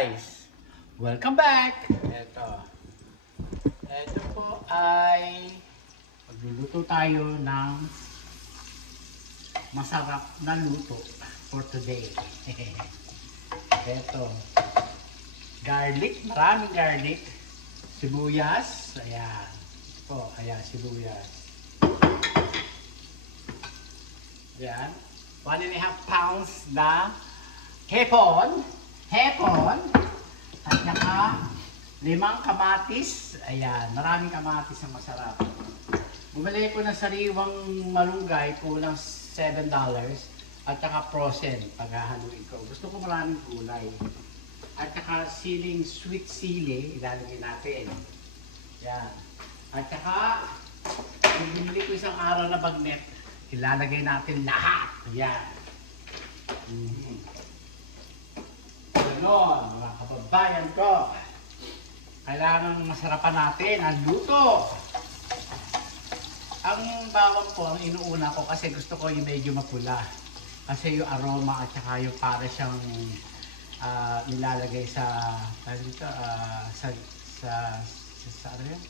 guys! Welcome back! Ito po ay magluluto tayo ng masarap na luto for today. Ito, garlic, maraming garlic, sibuyas, ayan. Po, ayan, sibuyas. Ayan, 1.5 pounds na hepon, at saka 5 kamatis. Ayan, maraming kamatis na masarap. Bumili ko ng sariwang malunggay, kulang $7. At saka frozen, paghahaluin ko. Gusto ko maraming gulay. At saka sweet sili, ilalagay natin. Ayan. At saka, bumili ko isang araw na bagnet, ilalagay natin lahat. Ayan. Ganon, mga kababayan ko. Kailangan masarapan natin ang luto. Ang bawang po, ang inuuna ko kasi gusto ko yung medyo mapula. Kasi yung aroma at saka yung para siyang nilalagay sa ano yan?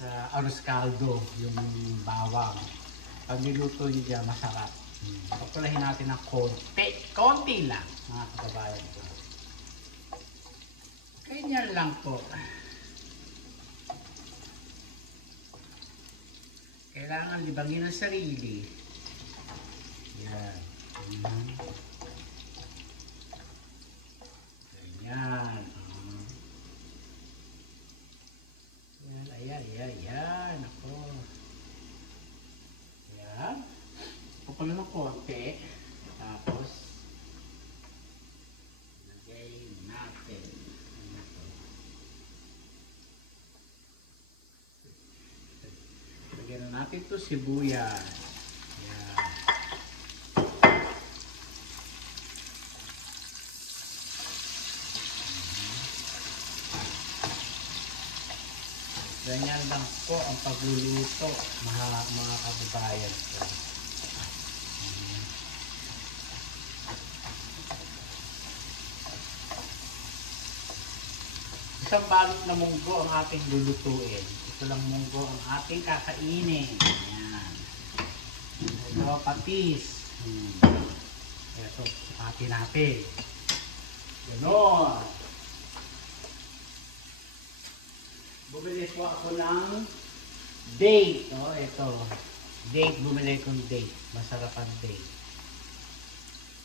Sa arroz caldo, yung bawang. Pag niluto niyo dyan, masarap. Papulahin natin ng konti lang, mga kababayan ko. Ganyan lang po. Kailangan libangin ang sarili. Yan. Ganyan. Ayan. Ako. Ayan. Pupulo ng konti. Tapos, lagay natin. Lagyan na natin ito sibuyas. Ayan. Ganyan lang po ang pagluluto, mga kababayan ko. Isang balot na munggo ang ating lulutuin. Ito lang munggo ang ating kakainin. Ayan. Ito, patis. Ito, pati natin. Ganon. Bumili po ako ng date. Oh, ito. Date, bumili kong date. Masarap ang date.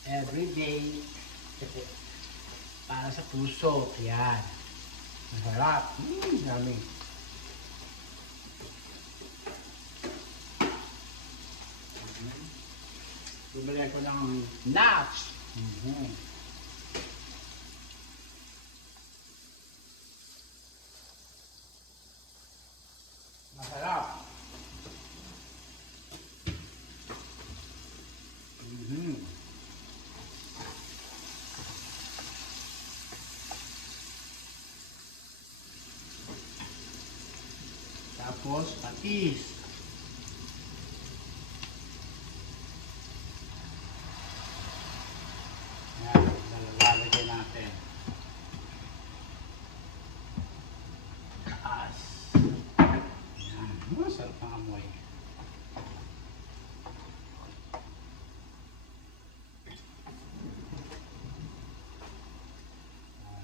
Every day. Para sa puso. Ayan. Masarap. Yummy. Bumili ko ng nuts. Masarap. Tapos patis. Yan, lalagay natin. Taas. Yan, masarap ang amoy.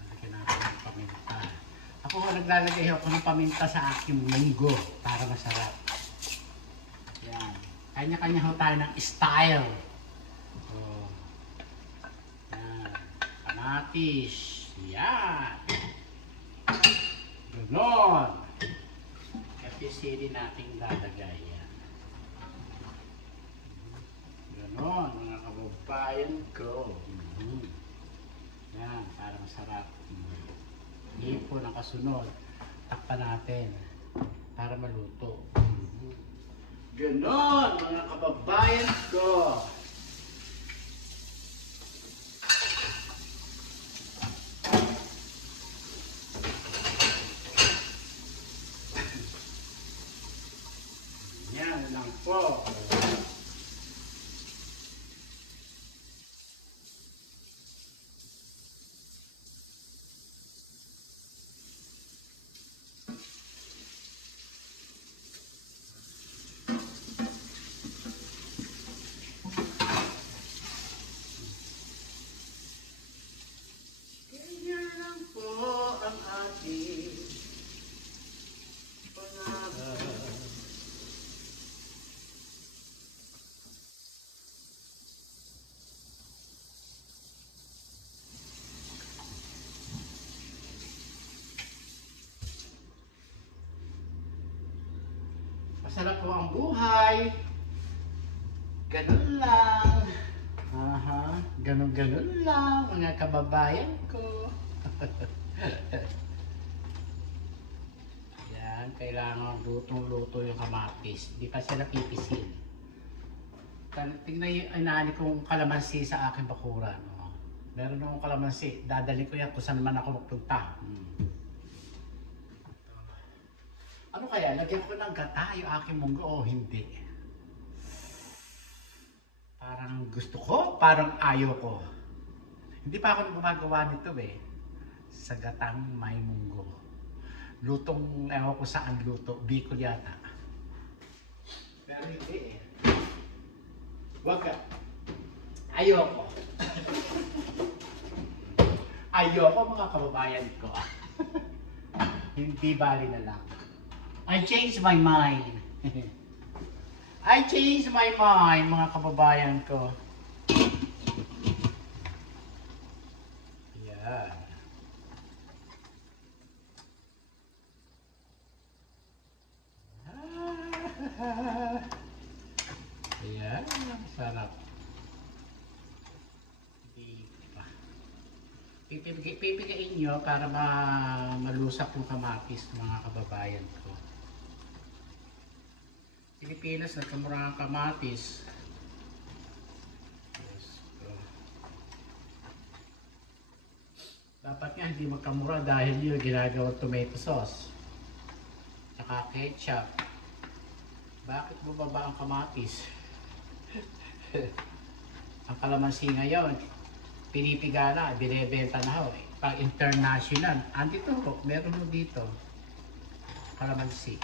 Lagyan natin ng paminta. Ako naglalagay ako ng paminta sa aking munggo para masarap. Yan. Kanya-kanya ho tayo ng style. Oh. Yan. Kamatis. Yan. Ganon. Kasi sili natin lalagay. Yan. Ganon, mga kababayan ko. Yan, para masarap. Hipo ng kasunod. Takpan natin para maluto. Ganon, mga kababayan ko. Yan lang po. Masarap po ang buhay. Ganun lang. Aha, ganun-ganun lang mga kababayan ko. Yan, kailangan lutong-luto yung kamatis. Hindi pa sila pipisil. Tingnan yung inaani kong kalamansi sa aking bakuran. Oh. Meron akong kalamansi. Dadali ko yan kung saan man ako magpunta. Ano kaya? Lagyan ko ng gata yung aking munggo o hindi? Parang gusto ko, parang ayaw ko. Hindi pa ako gumagawa nito eh. Sa gatang may munggo. Lutong, ewan ko saan luto. Bicol yata. Pero hindi eh. Wag ka. Ayaw ko. Ayaw ko mga kababayan ko. Hindi bali na lang. I changed my mind. I changed my mind, mga kababayan ko. Yan. Yan, sarap. Pipigain nyo para malusap yung kamatis, mga kababayan ko. Pilipinas, nagkamura ang kamatis. Yes. Dapat nga hindi magkamura dahil yun ginagawang tomato sauce. Tsaka ketchup. Bakit bumaba ang kamatis? Ang kalamansi ngayon, pinipiga na, binibenta na ho. Pang international. Andito ho, meron mo dito. Kalamansi.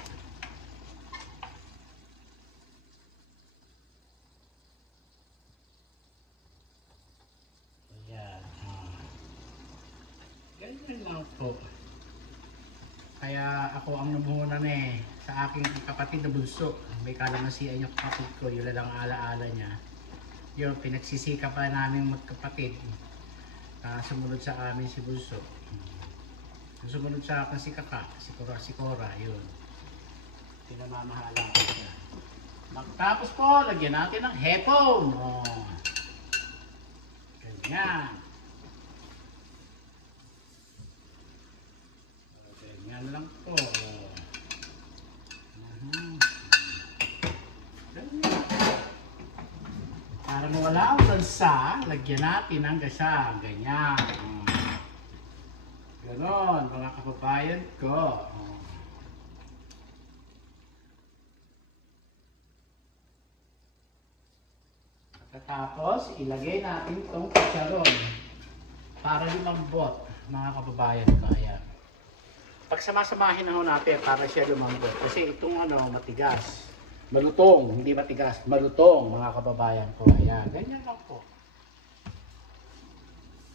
Ganyan lang po. Kaya ako ang nabuhunan sa aking kapatid na bunso. May kalamansian yung kapatid ko, yun lang alaala niya. Yung pinagsisika pa namin magkapatid. Sumunod sa amin si bunso. Sumunod sa akin si kaka, si Cora, yun. Pinamamahala ko siya. Magtapos po, lagyan natin ng hepon. Oh. Ganyan. Ganyan lang po. Para mawala ang lansa, lagyan natin ng gasa. Ganyan. Ganon, mga kababayan ko. Tapos, ilagay natin itong kutsyaron para lumambot, mga kababayan ko. Ayan. Pagsamasamahin na ho natin para siya lumambot. Kasi itong matigas. Malutong, hindi matigas. Malutong, mga kababayan ko. Ayan, ganyan lang po.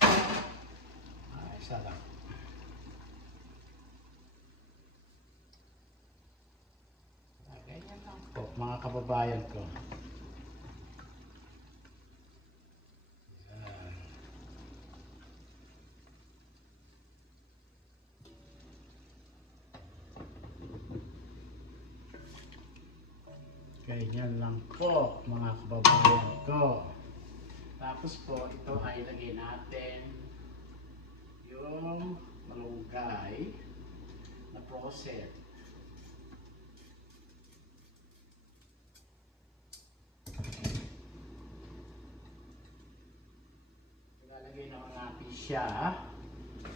Ay, sarap. Ganyan lang po, mga kababayan ko. Ganyan lang po, mga kababayan ko. Tapos po, ito ay lagay natin yung malunggay na process. Ilalagay na natin siya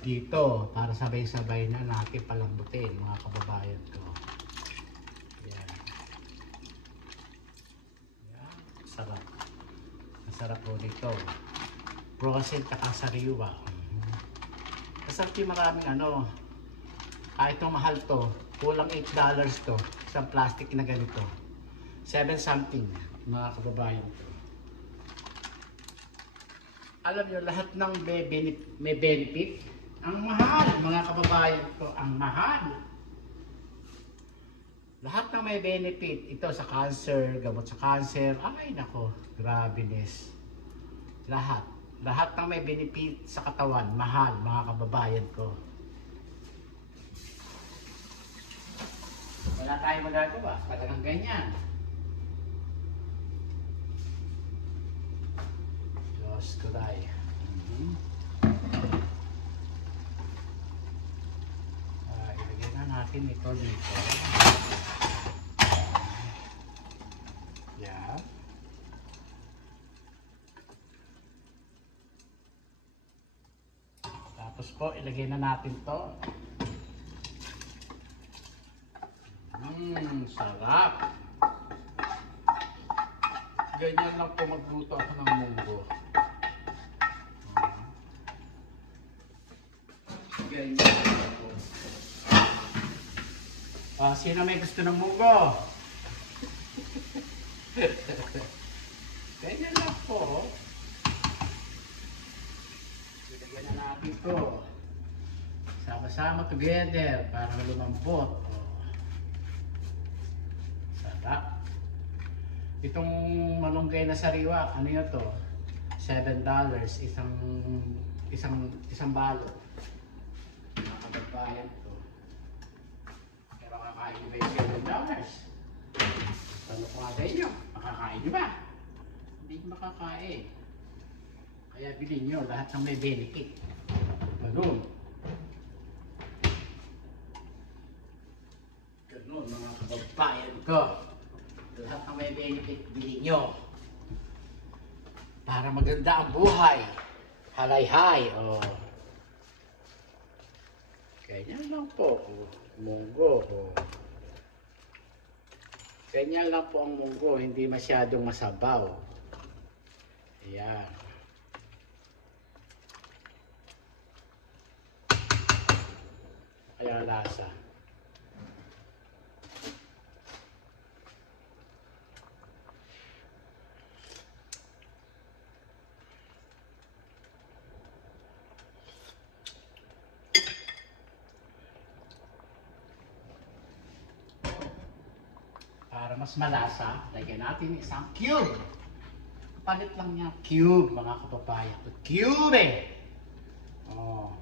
dito para sabay-sabay na natin palambutin, mga kababayan ko. Sarap. Masarap po nito. Processed at sariwa. Masarap yung maraming kahit itong mahal to, kulang $8 to. Isang plastic na ganito. 7 something, mga kababayan ko. Alam nyo, lahat ng may benefit. Ang mahal, mga kababayan ko, ang mahal. Lahat ng may benefit, ito sa cancer, gamot sa cancer, ay nako, grabeness. Lahat. Lahat ng may benefit sa katawan, mahal, mga kababayan ko. Kaya Wala tayong magagawa. Talagang ganyan. Diyos ko tayo. Ilagay na natin ito dito. Yan. Tapos po, ilagay na natin to. Sarap. Ganyan lang po magluto ako ng munggo. Ganyan lang po. Sino may gusto ng munggo? Ganyan lang po. Ilagyan na natin ito. Sama-sama together para lumambot. Sarap. Itong malunggay na sariwa, ano yun to? $7. Isang balot. Mga kabagbayan to. Pero kakain nyo ba yung $7? Tanong ko nga sa inyo, makakain nyo ba? Hindi nyo makakain. Kaya bilhin nyo lahat ng may benefit. Ganun. Ganun mga kabagbayan ko. Lahat ng may benefit, bilhin nyo. Para maganda ang buhay. Halay-hay. Oh. Ganyan lang po. Munggo. Oh. Ganyan lang po ang munggo. Hindi masyadong masabaw. Ayan. Kaya lasa. Para mas malasa, lagyan natin isang cube. Palit lang niya cube, mga kababayan. Cube eh! Oh.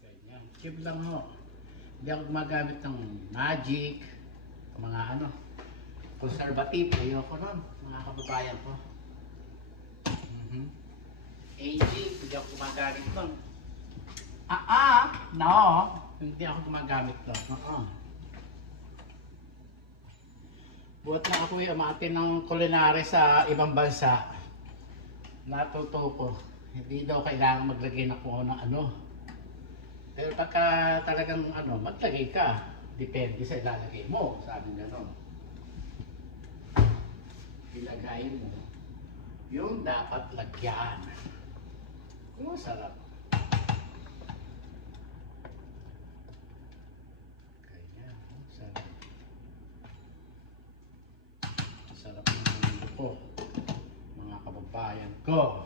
Ganyan. Cube lang ho. Hindi ako gumagamit ng magic, mga ano, conservative. Ayoko nun, mga kababayan ko. Aging, hindi ako gumagamit nun. No. Hindi ako gumagamit nun. Buhat na ako yung umaatin ng culinary sa ibang bansa. Natuto ko. Hindi daw kailangan maglagay na kung ng ano. Pero pagka talagang ano, maglagay ka. Depende sa ilalagay mo. Sabi gano'n. Ilagay mo yung dapat lagyan. Oh, sarap. Ganyan. Sarap. Sarap ng mundo ko, mga kababayan ko.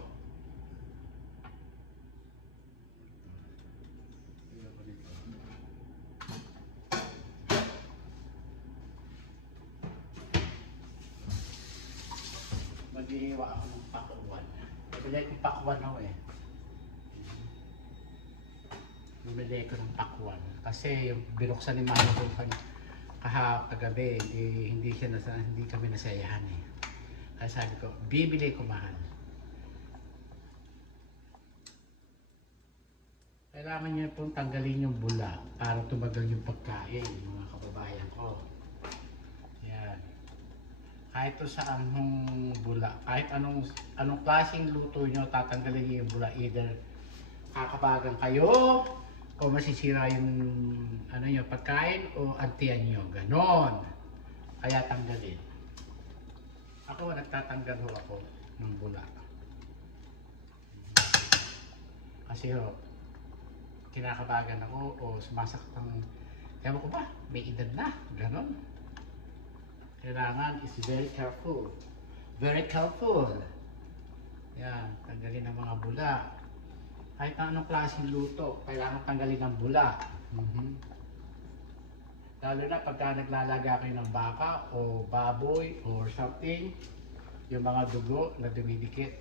Maghihiwa ako ng pakwan. Bumili ko pakwan ako eh. Bumili ko ng pakwan. Kasi yung binuksan ni Mama ko kagabi, hindi kami nasayahan eh. Kaya sabi ko, bibili ko mahal. Kailangan niyo pong tanggalin yung bula para tumagal yung pagkain, mga kababayan ko. Yan. Kahit to saan yung bula, kahit anong klaseng luto nyo, tatanggalin niyo yung bula. Either kakabagan kayo, o masisira yung ano nyo, pagkain o antiyan nyo. Ganon. Kaya tanggalin. Ako, nagtatanggal ho ako ng bula. Kasi ho, kinakabagan ako o sumasaktan. Ewan ko ba, may edad na. Ganon. Kailangan is very careful. Very careful. Yan, tanggalin ang mga bula. Kahit na anong klaseng luto, kailangan tanggalin ang bula. Lalo na pagka naglalaga kayo ng baka o baboy or something, yung mga dugo na dumidikit,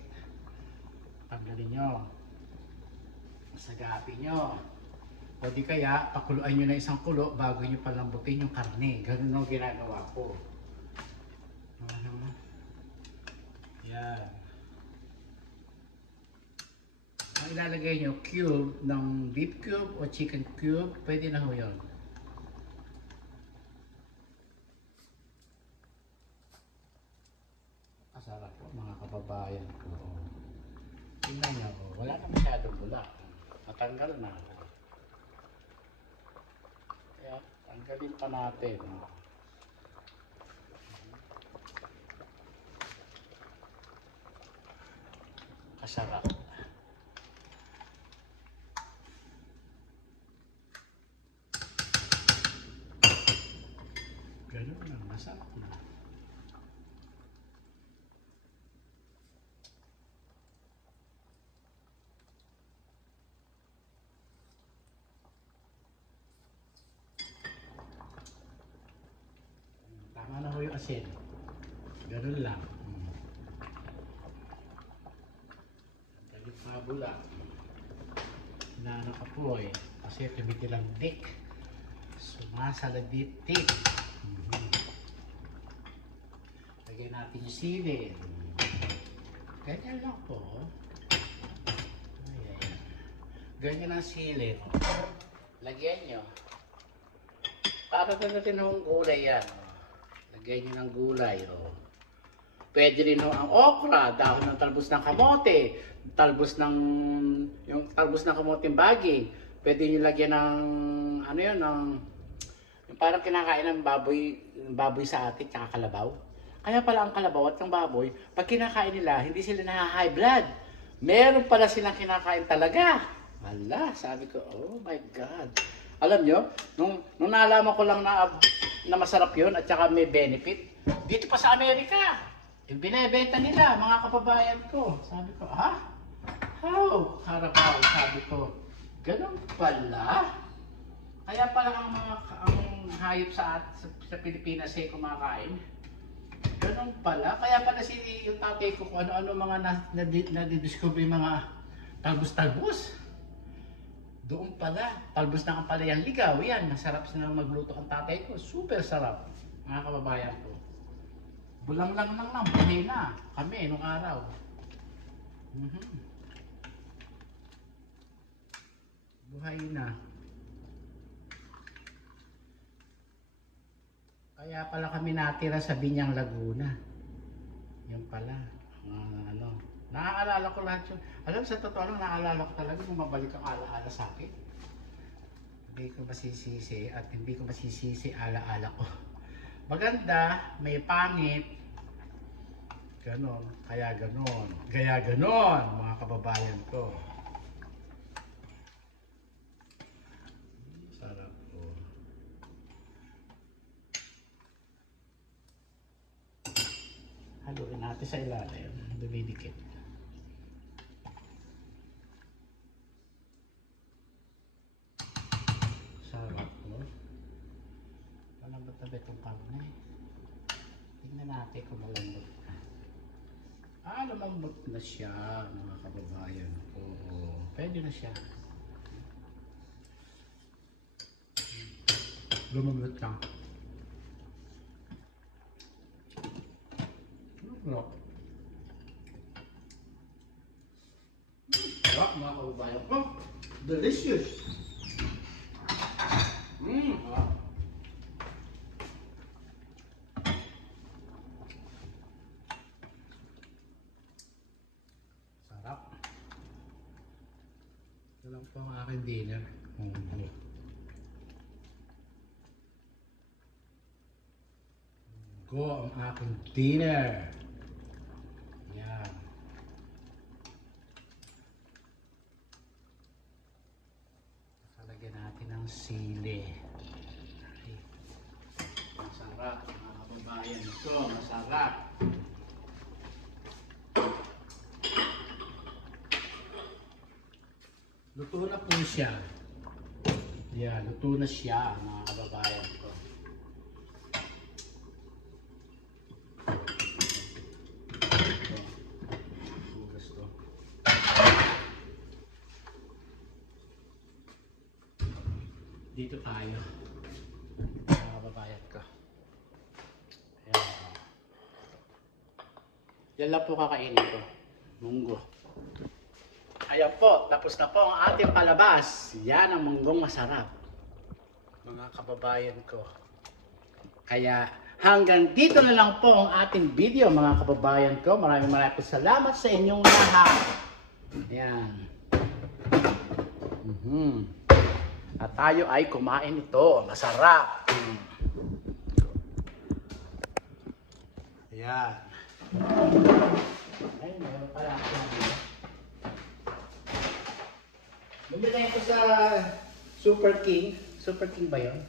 tanggalin nyo. Sagapin nyo. O di kaya, pakuluan nyo na isang kulo bago nyo palambutin yung karne. Ganun ang ginagawa ko. Yan. Ang ilalagay nyo, cube ng beef cube o chicken cube, pwede na ho yun. Masarap po mga kababayan ko. Tingnan nyo, wala na masyadong bula. Matanggal na. Kaya, tanggalin pa natin. Masarap. Ganun na, masarap na. Tama na ho yung asin. Ganun lang. Galit mga bula. Inaano ka po eh. Kasi tumitilang dik. Sumasaladitik. Lagyan natin yung sili. Ganyan lang po. Ayan. Ganyan ang sili. Lagyan nyo. Para natin ng gulay yan. Lagyan nyo ng gulay. Pwede rin ang okra, dahon ng talbos ng kamote, yung talbos ng kamoteng baging. Pwede nyo lagyan ng, ano yun, yung parang kinakain ng baboy sa atin, tsaka kalabaw. Kaya pala ang kalabaw at ang baboy, pag kinakain nila, hindi sila na-high blood. Meron pala silang kinakain talaga. Wala, sabi ko, oh my God. Alam nyo, nung naalaman ko lang na masarap yun at saka may benefit, dito pa sa Amerika, binebenta nila, mga kababayan ko. Sabi ko, ha? How? Karabaw, sabi ko, ganun pala. Kaya pala ang hayop sa Pilipinas ay kumakain. Ganun pala. Kaya pala yung tatay ko kung ano-ano mga nadidiscover yung mga talbos-talbos. Doon pala, talbos ng ampalayang ligaw. Yan, masarap silang magluto ang tatay ko. Super sarap, mga kababayan ko. Bulang lang buhay na kami nung araw. Buhay na. Kaya pala kami natira sa Binyang, Laguna. Yan pala. Naaalala ko lahat yun. Alam, sa totoo lang, naaalala ko talaga kung mabalik ang alaala sa akin. Hindi ko masisisi at hindi ko masisisi alaala ko. Maganda, may pangit. Ganon, kaya ganon. Gaya ganon, mga kababayan ko. Sarap po. Haluin natin sa ilalim. Dumidikit. Sarap po. Malambot na ba itong karne? Tingnan natin kung malambot na. Lumambot na siya, mga kababayan ko. Pwede na siya. Lumambot na. Sarap, mga kababayan ko. Delicious. Sarap. Ito lang po ang aking dinner. Go ang aking dinner. Yan. Nakalagyan natin ng sili. Masarap, mga kababayan ko. Masarap. Luto na po siya. Yan, luto na siya, mga kababayan ko. Dito tayo. Mga kababayan ko. Ayan. Yan lang po kakainin ko. Munggo. Ayan po, tapos na po ang ating palabas. Yan ang munggong masarap. Mga kababayan ko. Kaya hanggang dito na lang po ang ating video mga kababayan ko. Maraming po salamat sa inyong lahat. Ayan. At tayo ay kumain ito. Masarap. Ayan. Ay, meron pala. Bumili ito sa Super King. Super King ba yun?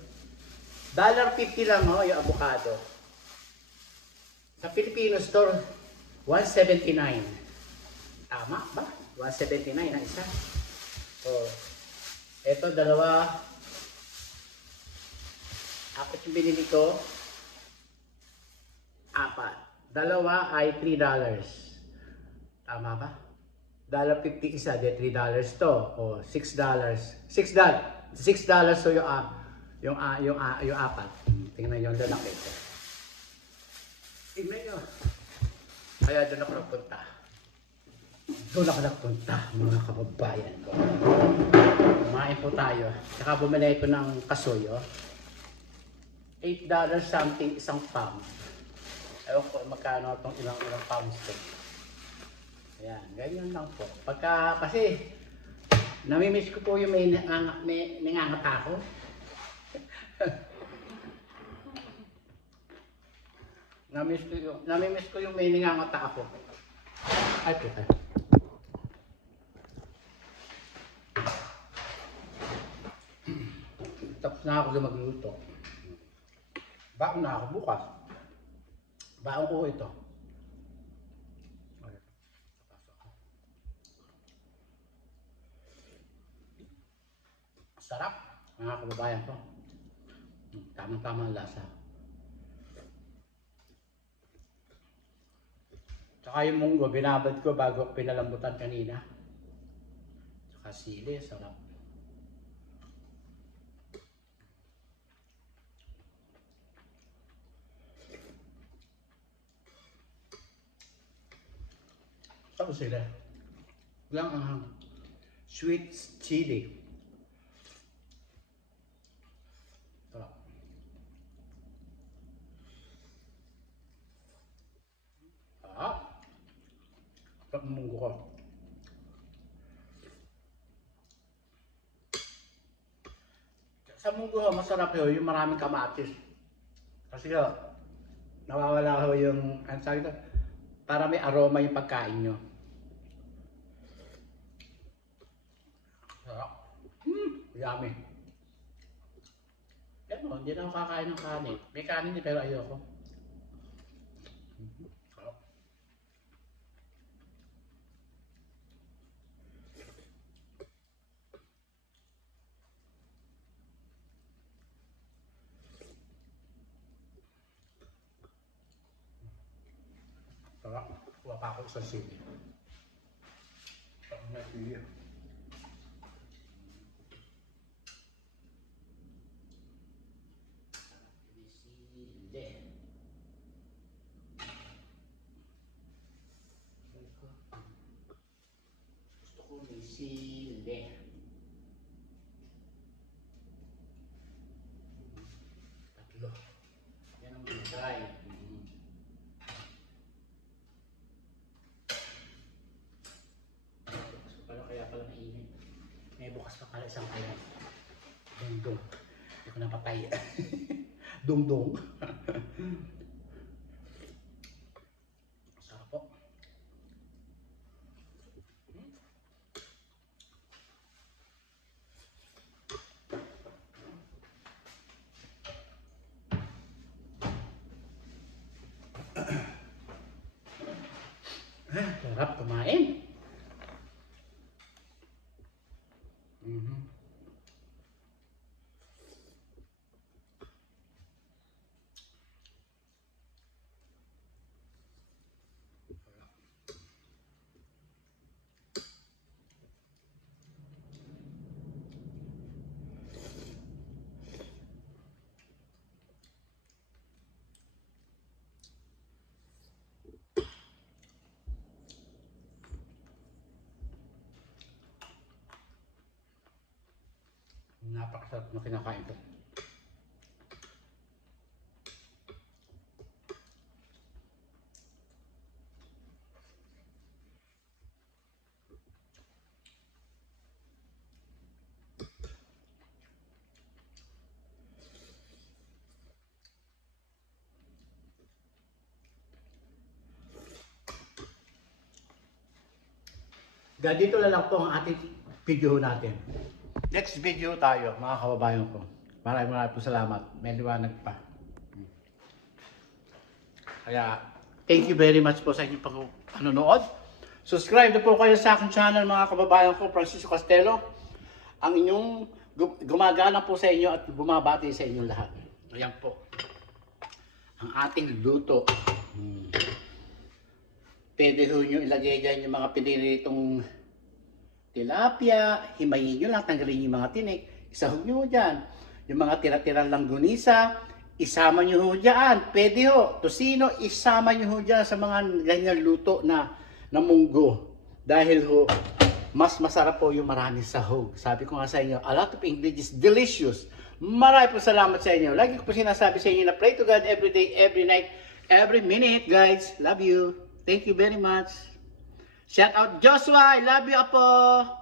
$1.50 lang yung avocado. Sa Filipino store, $1.79. Tama ba? $1.79 ang isa. So, ito dalawa. Apat yung binili ko. Apat. Dalawa ay $3. Tama ba? $1.50 isa, de $3 to. O $6. $6 so yung apat. Tingnan nyo, doon ako ito. Tingnan nyo. Kaya doon ako nagpunta. Doon ako nagpunta, mga kababayan ko. Kumain po tayo. Saka bumili ko ng kasuyo. $8 something isang pound. Ewan ko magkano itong ilang pounds ito. Ayan, ganyan lang po. Pagka, kasi, namimiss ko po yung may nangangata ako. Namimiss ko yung may nangangata ako. Ay, puta. Tapos na ako magluto. Baon na ako bukas. Baon ko ito. Sarap, mga kababayan ko. Tamang-tama ang lasa. Tsaka yung munggo, binabad ko bago pinalambutan kanina. Tsaka sili, sarap. Tapos sila. Lang ang sweet chili. Sarap. Sarap ng munggo ko. Sa munggo ho, masarap ho, yung maraming kamatis. Kasi ho, nawawala ho yung, ano sabi ito, para may aroma yung pagkain nyo. Sarap. Yummy. Yan mo, hindi na ako kakain ng kanin. May kanin din pero ayoko. Sarap. Sarap. Kuha pa ako sa sili. Sarap na sili. Gusto ko may sili. Tatlo. Yan ang dry. Kaya pala mainit. May bukas pa pala isang kaya. Dungdung. Hindi ko napatay. Dungdung. Sarap po. Sarap kumain. Napakasarap na kinakain ko. Ganito na lang po ang ating video natin. Next video tayo, mga kababayan ko. Maraming po salamat. May liwanag pa. Kaya, thank you very much po sa inyong panonood. Subscribe na po kayo sa aking channel, mga kababayan ko, Francisco Castelo. Ang inyong gumagana po sa inyo at bumabati sa inyong lahat. Ayan po. Ang ating luto. Pwede ho nyo ilagay dyan yung mga piniritong tilapia, himayin nyo lang, tanggalin yung mga tinik, isahog nyo ho dyan. Yung mga tira-tirang langgunisa, isama nyo ho dyan. Pwede ho, tosino, isama nyo ho dyan sa mga ganyan luto na munggo. Dahil ho, mas masarap po yung maraming sahog. Sabi ko nga sa inyo, a lot of ingredients, delicious. Marami po salamat sa inyo. Lagi ko po sinasabi sa inyo na pray to God every day, every night, every minute, guys. Love you. Thank you very much. Shout out Joshua, I love you, Apo.